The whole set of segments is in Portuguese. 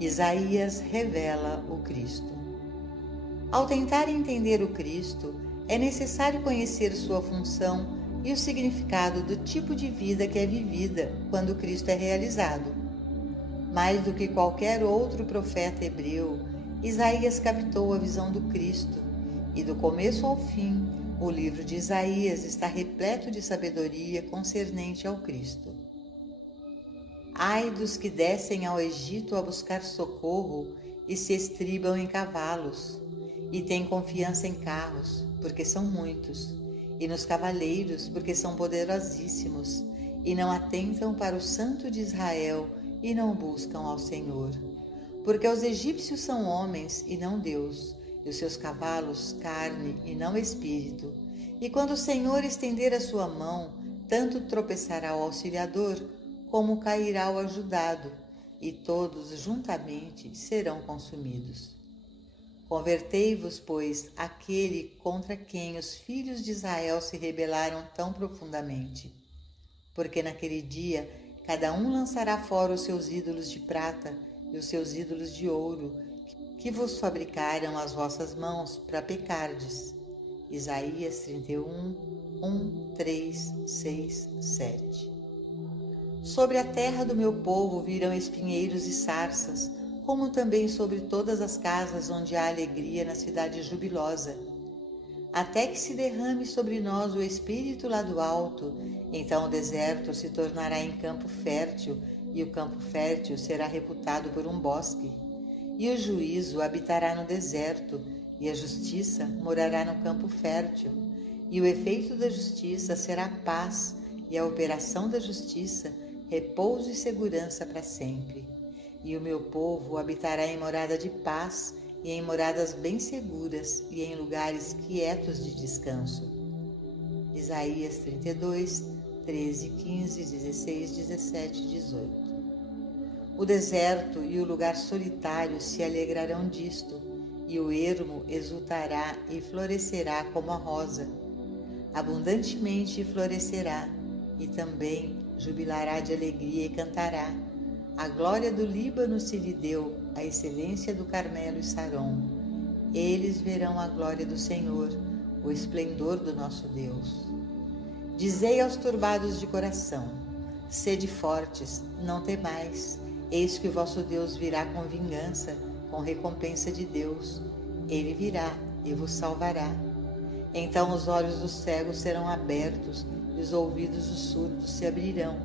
Isaías revela o Cristo. Ao tentar entender o Cristo, é necessário conhecer sua função e o significado do tipo de vida que é vivida quando o Cristo é realizado. Mais do que qualquer outro profeta hebreu, Isaías captou a visão do Cristo, e do começo ao fim, o livro de Isaías está repleto de sabedoria concernente ao Cristo. Ai dos que descem ao Egito a buscar socorro e se estribam em cavalos, e têm confiança em carros, porque são muitos, e nos cavaleiros, porque são poderosíssimos, e não atentam para o Santo de Israel e não buscam ao Senhor. Porque os egípcios são homens e não Deus, e os seus cavalos carne e não espírito. E quando o Senhor estender a sua mão, tanto tropeçará o auxiliador, como cairá o ajudado, e todos juntamente serão consumidos. Convertei-vos, pois, àquele contra quem os filhos de Israel se rebelaram tão profundamente. Porque naquele dia cada um lançará fora os seus ídolos de prata e os seus ídolos de ouro, que vos fabricaram as vossas mãos para pecardes. Isaías 31, 1, 3, 6, 7. Sobre a terra do meu povo virão espinheiros e sarças, como também sobre todas as casas onde há alegria na cidade jubilosa. Até que se derrame sobre nós o Espírito lá do alto, então o deserto se tornará em campo fértil, e o campo fértil será reputado por um bosque. E o juízo habitará no deserto, e a justiça morará no campo fértil. E o efeito da justiça será paz, e a operação da justiça, repouso e segurança para sempre. E o meu povo habitará em morada de paz, e em moradas bem seguras, e em lugares quietos de descanso. Isaías 32, 13, 15, 16, 17, 18. O deserto e o lugar solitário se alegrarão disto, e o ermo exultará e florescerá como a rosa. Abundantemente florescerá, e também jubilará de alegria e cantará. A glória do Líbano se lhe deu, a excelência do Carmelo e Saron. Eles verão a glória do Senhor, o esplendor do nosso Deus. Dizei aos turbados de coração: sede fortes, não temais. Eis que o vosso Deus virá com vingança, com recompensa de Deus. Ele virá e vos salvará. Então os olhos dos cegos serão abertos e os ouvidos dos surdos se abrirão.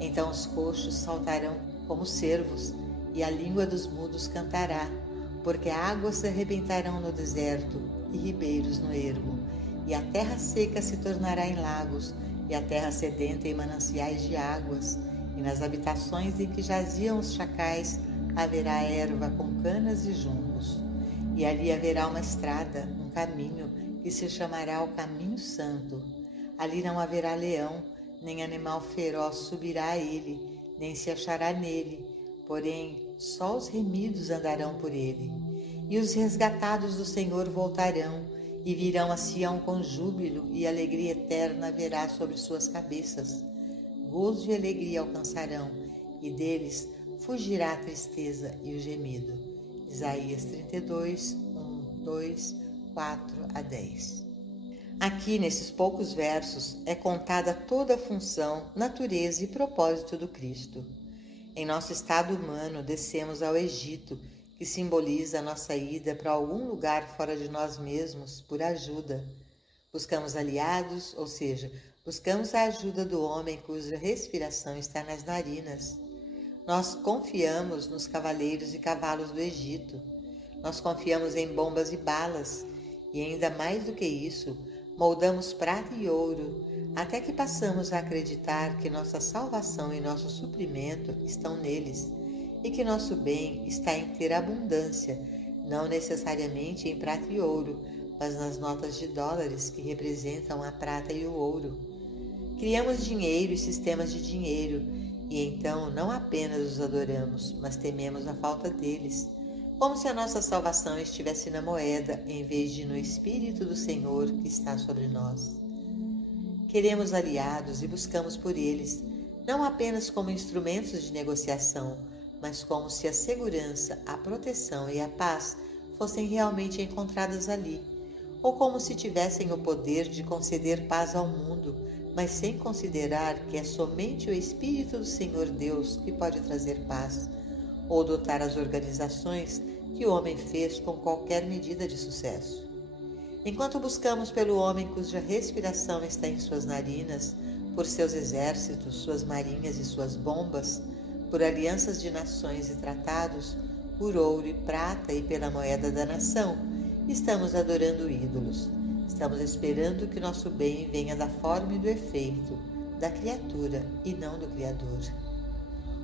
Então os coxos saltarão como cervos, e a língua dos mudos cantará, porque águas se arrebentarão no deserto e ribeiros no ermo, e a terra seca se tornará em lagos, e a terra sedenta em mananciais de águas, e nas habitações em que jaziam os chacais haverá erva com canas e juncos. E ali haverá uma estrada, um caminho, que se chamará o Caminho Santo. Ali não haverá leão, nem animal feroz subirá a ele, nem se achará nele, porém só os remidos andarão por ele. E os resgatados do Senhor voltarão, e virão a Sião com júbilo, e alegria eterna haverá sobre suas cabeças. Gozo e alegria alcançarão, e deles fugirá a tristeza e o gemido. Isaías 32, 1, 2, 4 a 10. Aqui, nesses poucos versos, é contada toda a função, natureza e propósito do Cristo. Em nosso estado humano, descemos ao Egito, que simboliza a nossa ida para algum lugar fora de nós mesmos, por ajuda. Buscamos aliados, ou seja, buscamos a ajuda do homem cuja respiração está nas narinas. Nós confiamos nos cavaleiros e cavalos do Egito. Nós confiamos em bombas e balas, e ainda mais do que isso, moldamos prata e ouro, até que passamos a acreditar que nossa salvação e nosso suprimento estão neles, e que nosso bem está em ter abundância, não necessariamente em prata e ouro, mas nas notas de dólares que representam a prata e o ouro. Criamos dinheiro e sistemas de dinheiro, e então não apenas os adoramos, mas tememos a falta deles, como se a nossa salvação estivesse na moeda, em vez de no Espírito do Senhor que está sobre nós. Queremos aliados e buscamos por eles, não apenas como instrumentos de negociação, mas como se a segurança, a proteção e a paz fossem realmente encontradas ali, ou como se tivessem o poder de conceder paz ao mundo, mas sem considerar que é somente o Espírito do Senhor Deus que pode trazer paz, ou dotar as organizações que o homem fez com qualquer medida de sucesso. Enquanto buscamos pelo homem cuja respiração está em suas narinas, por seus exércitos, suas marinhas e suas bombas, por alianças de nações e tratados, por ouro e prata e pela moeda da nação, estamos adorando ídolos. Estamos esperando que nosso bem venha da forma e do efeito, da criatura e não do Criador.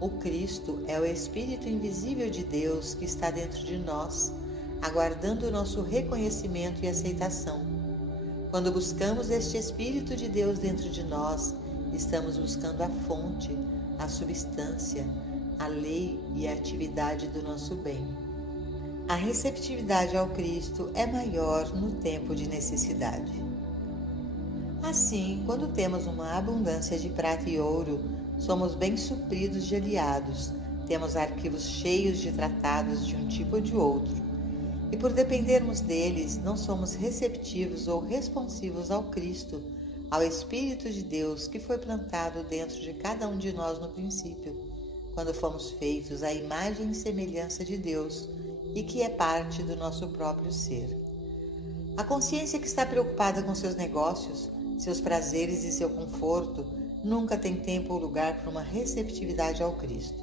O Cristo é o Espírito invisível de Deus que está dentro de nós, aguardando o nosso reconhecimento e aceitação. Quando buscamos este Espírito de Deus dentro de nós, estamos buscando a fonte, a substância, a lei e a atividade do nosso bem. A receptividade ao Cristo é maior no tempo de necessidade. Assim, quando temos uma abundância de prata e ouro, somos bem supridos de aliados, temos arquivos cheios de tratados de um tipo ou de outro, e por dependermos deles, não somos receptivos ou responsivos ao Cristo, ao Espírito de Deus que foi plantado dentro de cada um de nós no princípio, quando fomos feitos à imagem e semelhança de Deus e que é parte do nosso próprio ser. A consciência que está preocupada com seus negócios, seus prazeres e seu conforto nunca tem tempo ou lugar para uma receptividade ao Cristo.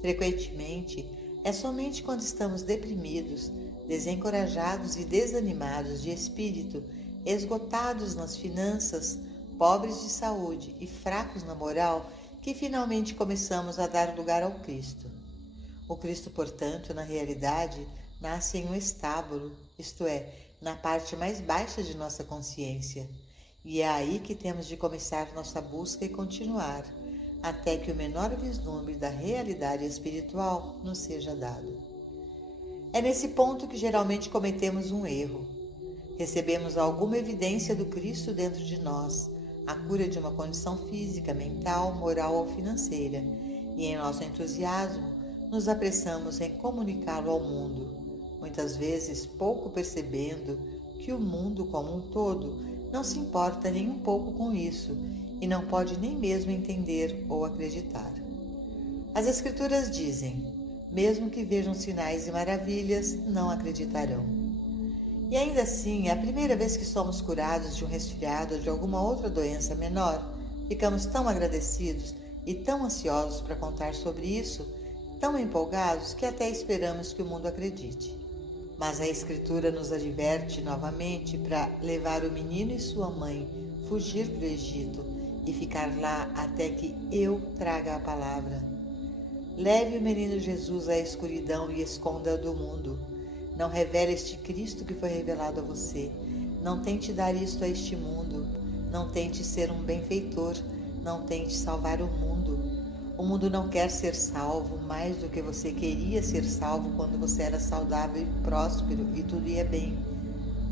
Frequentemente, é somente quando estamos deprimidos, desencorajados e desanimados de espírito, esgotados nas finanças, pobres de saúde e fracos na moral, que finalmente começamos a dar lugar ao Cristo. O Cristo, portanto, na realidade, nasce em um estábulo, isto é, na parte mais baixa de nossa consciência, e é aí que temos de começar nossa busca e continuar, até que o menor vislumbre da realidade espiritual nos seja dado. É nesse ponto que geralmente cometemos um erro. Recebemos alguma evidência do Cristo dentro de nós, a cura de uma condição física, mental, moral ou financeira, e em nosso entusiasmo nos apressamos em comunicá-lo ao mundo, muitas vezes pouco percebendo que o mundo como um todo não se importa nem um pouco com isso e não pode nem mesmo entender ou acreditar. As Escrituras dizem: mesmo que vejam sinais e maravilhas, não acreditarão. E ainda assim, é a primeira vez que somos curados de um resfriado ou de alguma outra doença menor, ficamos tão agradecidos e tão ansiosos para contar sobre isso, tão empolgados que até esperamos que o mundo acredite. Mas a Escritura nos adverte novamente para levar o menino e sua mãe fugir para o Egito e ficar lá até que eu traga a palavra. Leve o menino Jesus à escuridão e esconda-o do mundo. Não revele este Cristo que foi revelado a você. Não tente dar isto a este mundo. Não tente ser um benfeitor. Não tente salvar o mundo. O mundo não quer ser salvo mais do que você queria ser salvo quando você era saudável e próspero e tudo ia bem.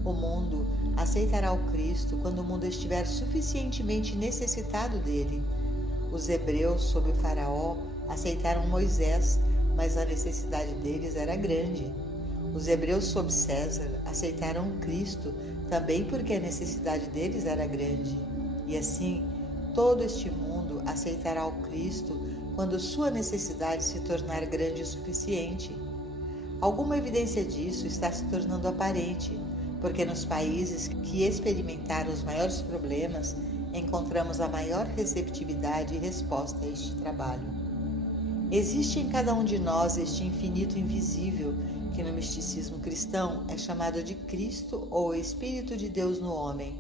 O mundo aceitará o Cristo quando o mundo estiver suficientemente necessitado dele. Os hebreus, sob o faraó, aceitaram Moisés, mas a necessidade deles era grande. Os hebreus sob César aceitaram Cristo, também porque a necessidade deles era grande. E assim, todo este mundo aceitará o Cristo quando sua necessidade se tornar grande o suficiente. Alguma evidência disso está se tornando aparente, porque nos países que experimentaram os maiores problemas, encontramos a maior receptividade e resposta a este trabalho. Existe em cada um de nós este infinito invisível, que no misticismo cristão é chamado de Cristo ou Espírito de Deus no homem.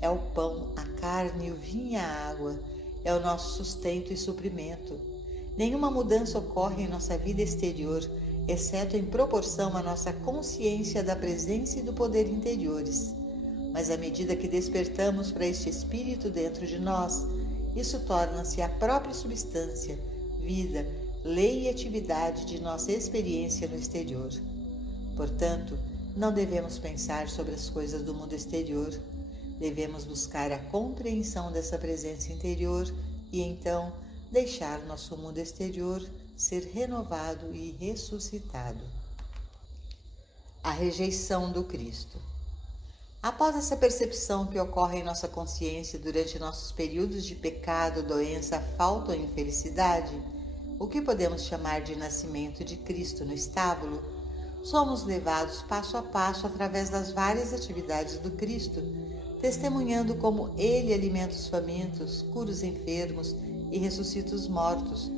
É o pão, a carne, o vinho e a água, é o nosso sustento e suprimento. Nenhuma mudança ocorre em nossa vida exterior, exceto em proporção à nossa consciência da presença e do poder interiores. Mas à medida que despertamos para este Espírito dentro de nós, isso torna-se a própria substância, vida, lei e atividade de nossa experiência no exterior. Portanto, não devemos pensar sobre as coisas do mundo exterior. Devemos buscar a compreensão dessa presença interior e então deixar nosso mundo exterior ser renovado e ressuscitado. A rejeição do Cristo. Após essa percepção que ocorre em nossa consciência durante nossos períodos de pecado, doença, falta ou infelicidade, o que podemos chamar de nascimento de Cristo no estábulo, somos levados passo a passo através das várias atividades do Cristo, testemunhando como Ele alimenta os famintos, cura os enfermos e ressuscita os mortos,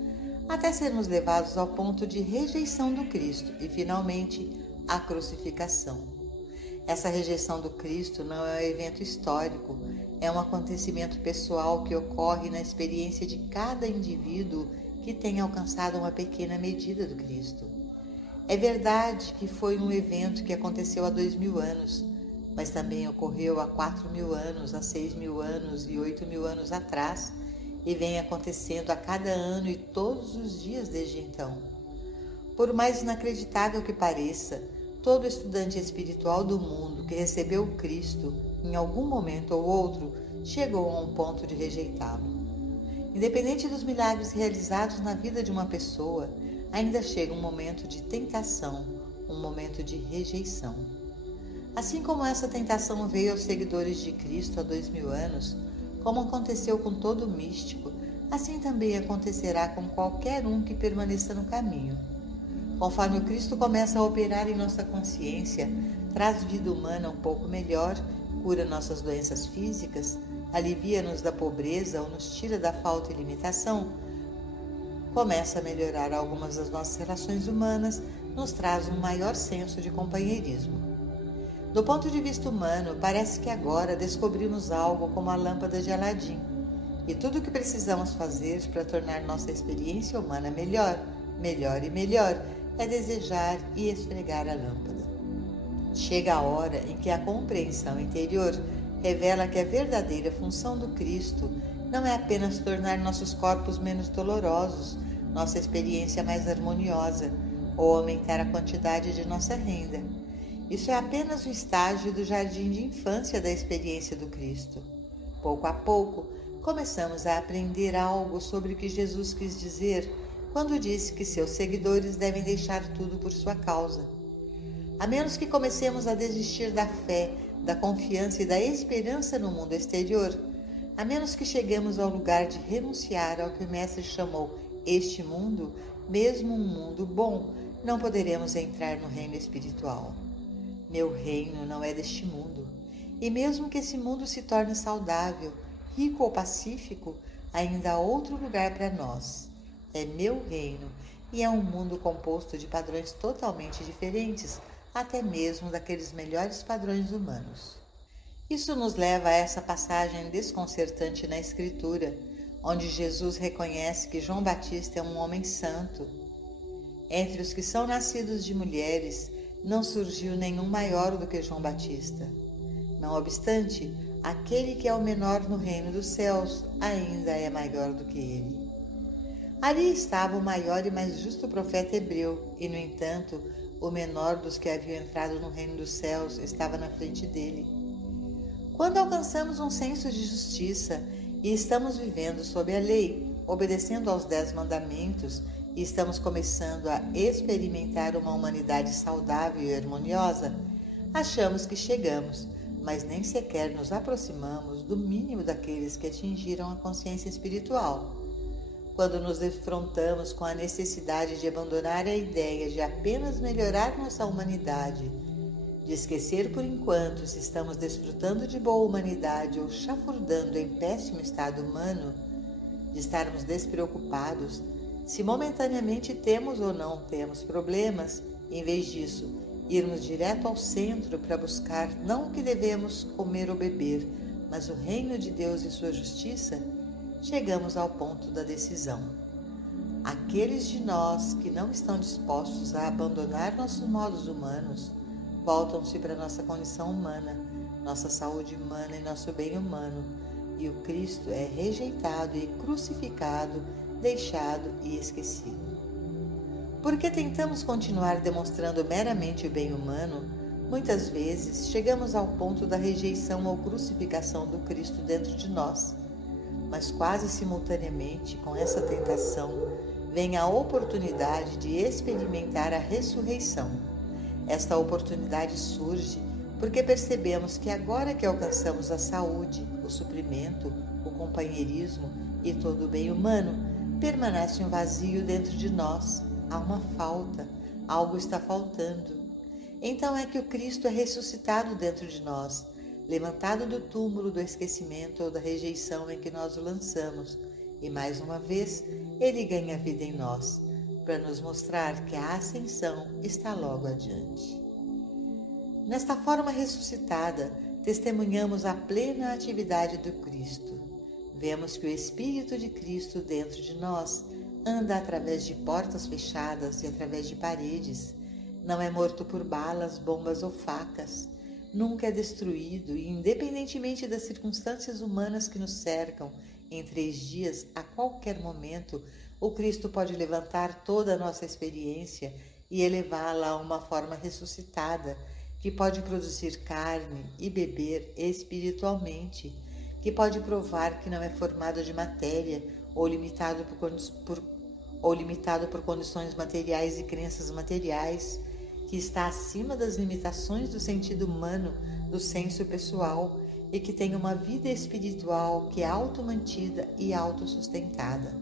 até sermos levados ao ponto de rejeição do Cristo e, finalmente, a crucificação. Essa rejeição do Cristo não é um evento histórico, é um acontecimento pessoal que ocorre na experiência de cada indivíduo que tenha alcançado uma pequena medida do Cristo. É verdade que foi um evento que aconteceu há 2000 anos, mas também ocorreu há 4000 anos, há 6000 anos e 8000 anos atrás, e vem acontecendo a cada ano e todos os dias desde então. Por mais inacreditável que pareça, todo estudante espiritual do mundo que recebeu o Cristo, em algum momento ou outro, chegou a um ponto de rejeitá-lo. Independente dos milagres realizados na vida de uma pessoa, ainda chega um momento de tentação, um momento de rejeição. Assim como essa tentação veio aos seguidores de Cristo há 2000 anos, como aconteceu com todo místico, assim também acontecerá com qualquer um que permaneça no caminho. Conforme o Cristo começa a operar em nossa consciência, traz vida humana um pouco melhor, cura nossas doenças físicas, alivia-nos da pobreza ou nos tira da falta e limitação, começa a melhorar algumas das nossas relações humanas, nos traz um maior senso de companheirismo. Do ponto de vista humano, parece que agora descobrimos algo como a lâmpada de Aladim, e tudo o que precisamos fazer para tornar nossa experiência humana melhor, melhor e melhor, é desejar e esfregar a lâmpada. Chega a hora em que a compreensão interior revela que a verdadeira função do Cristo não é apenas tornar nossos corpos menos dolorosos, nossa experiência mais harmoniosa, ou aumentar a quantidade de nossa renda. Isso é apenas o estágio do jardim de infância da experiência do Cristo. Pouco a pouco, começamos a aprender algo sobre o que Jesus quis dizer quando disse que seus seguidores devem deixar tudo por sua causa. A menos que comecemos a desistir da fé, da confiança e da esperança no mundo exterior, a menos que cheguemos ao lugar de renunciar ao que o Mestre chamou este mundo, mesmo um mundo bom, não poderemos entrar no reino espiritual. Meu reino não é deste mundo, e mesmo que esse mundo se torne saudável, rico ou pacífico, ainda há outro lugar para nós. É meu reino, e é um mundo composto de padrões totalmente diferentes, até mesmo daqueles melhores padrões humanos. Isso nos leva a essa passagem desconcertante na Escritura, onde Jesus reconhece que João Batista é um homem santo. Entre os que são nascidos de mulheres, não surgiu nenhum maior do que João Batista. Não obstante, aquele que é o menor no reino dos céus ainda é maior do que ele. Ali estava o maior e mais justo profeta hebreu, e, no entanto, o menor dos que haviam entrado no reino dos céus estava na frente dele. Quando alcançamos um senso de justiça e estamos vivendo sob a lei, obedecendo aos 10 mandamentos, e estamos começando a experimentar uma humanidade saudável e harmoniosa, achamos que chegamos, mas nem sequer nos aproximamos do mínimo daqueles que atingiram a consciência espiritual. Quando nos defrontamos com a necessidade de abandonar a ideia de apenas melhorar nossa humanidade, de esquecer por enquanto se estamos desfrutando de boa humanidade ou chafurdando em péssimo estado humano, de estarmos despreocupados, se momentaneamente temos ou não temos problemas, em vez disso, irmos direto ao centro para buscar não o que devemos comer ou beber, mas o reino de Deus e sua justiça, chegamos ao ponto da decisão. Aqueles de nós que não estão dispostos a abandonar nossos modos humanos, voltam-se para nossa condição humana, nossa saúde humana e nosso bem humano, e o Cristo é rejeitado e crucificado, deixado e esquecido. Porque tentamos continuar demonstrando meramente o bem humano, muitas vezes chegamos ao ponto da rejeição ou crucificação do Cristo dentro de nós. Mas quase simultaneamente com essa tentação, vem a oportunidade de experimentar a ressurreição. Esta oportunidade surge porque percebemos que agora que alcançamos a saúde, o suprimento, o companheirismo e todo o bem humano, permanece um vazio dentro de nós. Há uma falta, algo está faltando. Então é que o Cristo é ressuscitado dentro de nós, levantado do túmulo do esquecimento ou da rejeição em que nós o lançamos, e mais uma vez ele ganha vida em nós, para nos mostrar que a ascensão está logo adiante. Nesta forma ressuscitada, testemunhamos a plena atividade do Cristo. Vemos que o Espírito de Cristo dentro de nós anda através de portas fechadas e através de paredes. Não é morto por balas, bombas ou facas. Nunca é destruído e, independentemente das circunstâncias humanas que nos cercam, em 3 dias, a qualquer momento, o Cristo pode levantar toda a nossa experiência e elevá-la a uma forma ressuscitada, que pode produzir carne e beber espiritualmente, que pode provar que não é formado de matéria ou limitado por condições materiais e crenças materiais, que está acima das limitações do sentido humano, do senso pessoal, e que tem uma vida espiritual que é automantida e autossustentada.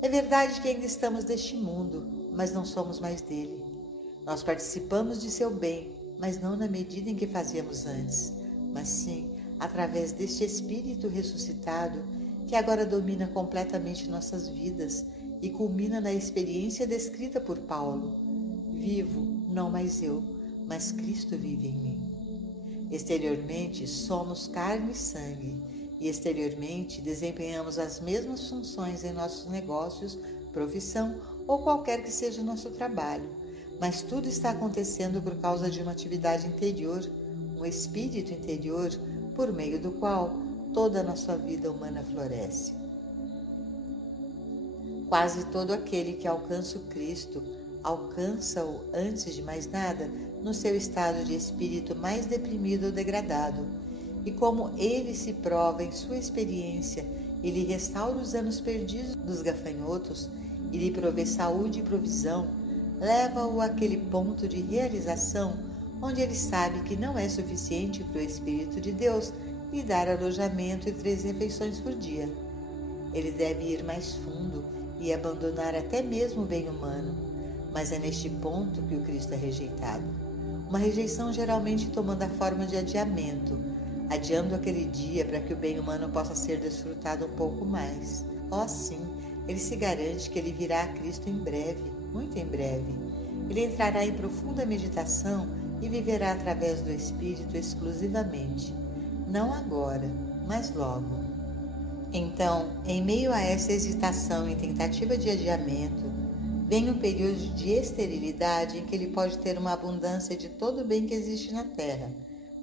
É verdade que ainda estamos deste mundo, mas não somos mais dele. Nós participamos de seu bem, mas não na medida em que fazíamos antes, mas sim através deste Espírito ressuscitado que agora domina completamente nossas vidas e culmina na experiência descrita por Paulo. Vivo, não mais eu, mas Cristo vive em mim. Exteriormente somos carne e sangue, e exteriormente desempenhamos as mesmas funções em nossos negócios, profissão ou qualquer que seja o nosso trabalho, mas tudo está acontecendo por causa de uma atividade interior, um espírito interior, por meio do qual toda a nossa vida humana floresce. Quase todo aquele que alcança o Cristo, alcança-o, antes de mais nada, no seu estado de espírito mais deprimido ou degradado. E como ele se prova em sua experiência e lhe restaura os anos perdidos dos gafanhotos e lhe provê saúde e provisão, leva-o àquele ponto de realização onde ele sabe que não é suficiente para o Espírito de Deus lhe dar alojamento e 3 refeições por dia. Ele deve ir mais fundo e abandonar até mesmo o bem humano, mas é neste ponto que o Cristo é rejeitado. Uma rejeição geralmente tomando a forma de adiamento, adiando aquele dia para que o bem humano possa ser desfrutado um pouco mais. Sim, ele se garante que ele virá a Cristo em breve, muito em breve. Ele entrará em profunda meditação e viverá através do Espírito exclusivamente. Não agora, mas logo. Então, em meio a essa hesitação e tentativa de adiamento, vem um período de esterilidade em que ele pode ter uma abundância de todo o bem que existe na terra,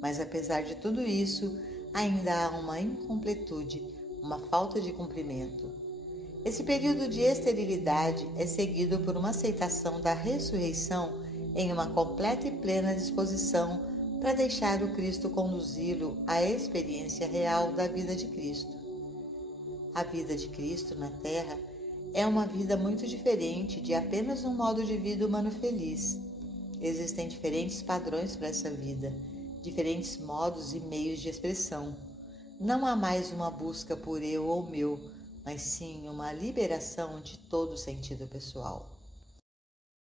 mas apesar de tudo isso, ainda há uma incompletude, uma falta de cumprimento. Esse período de esterilidade é seguido por uma aceitação da ressurreição em uma completa e plena disposição para deixar o Cristo conduzi-lo à experiência real da vida de Cristo. A vida de Cristo na Terra é uma vida muito diferente de apenas um modo de vida humano feliz. Existem diferentes padrões para essa vida, diferentes modos e meios de expressão. Não há mais uma busca por eu ou meu, mas sim uma liberação de todo o sentido pessoal.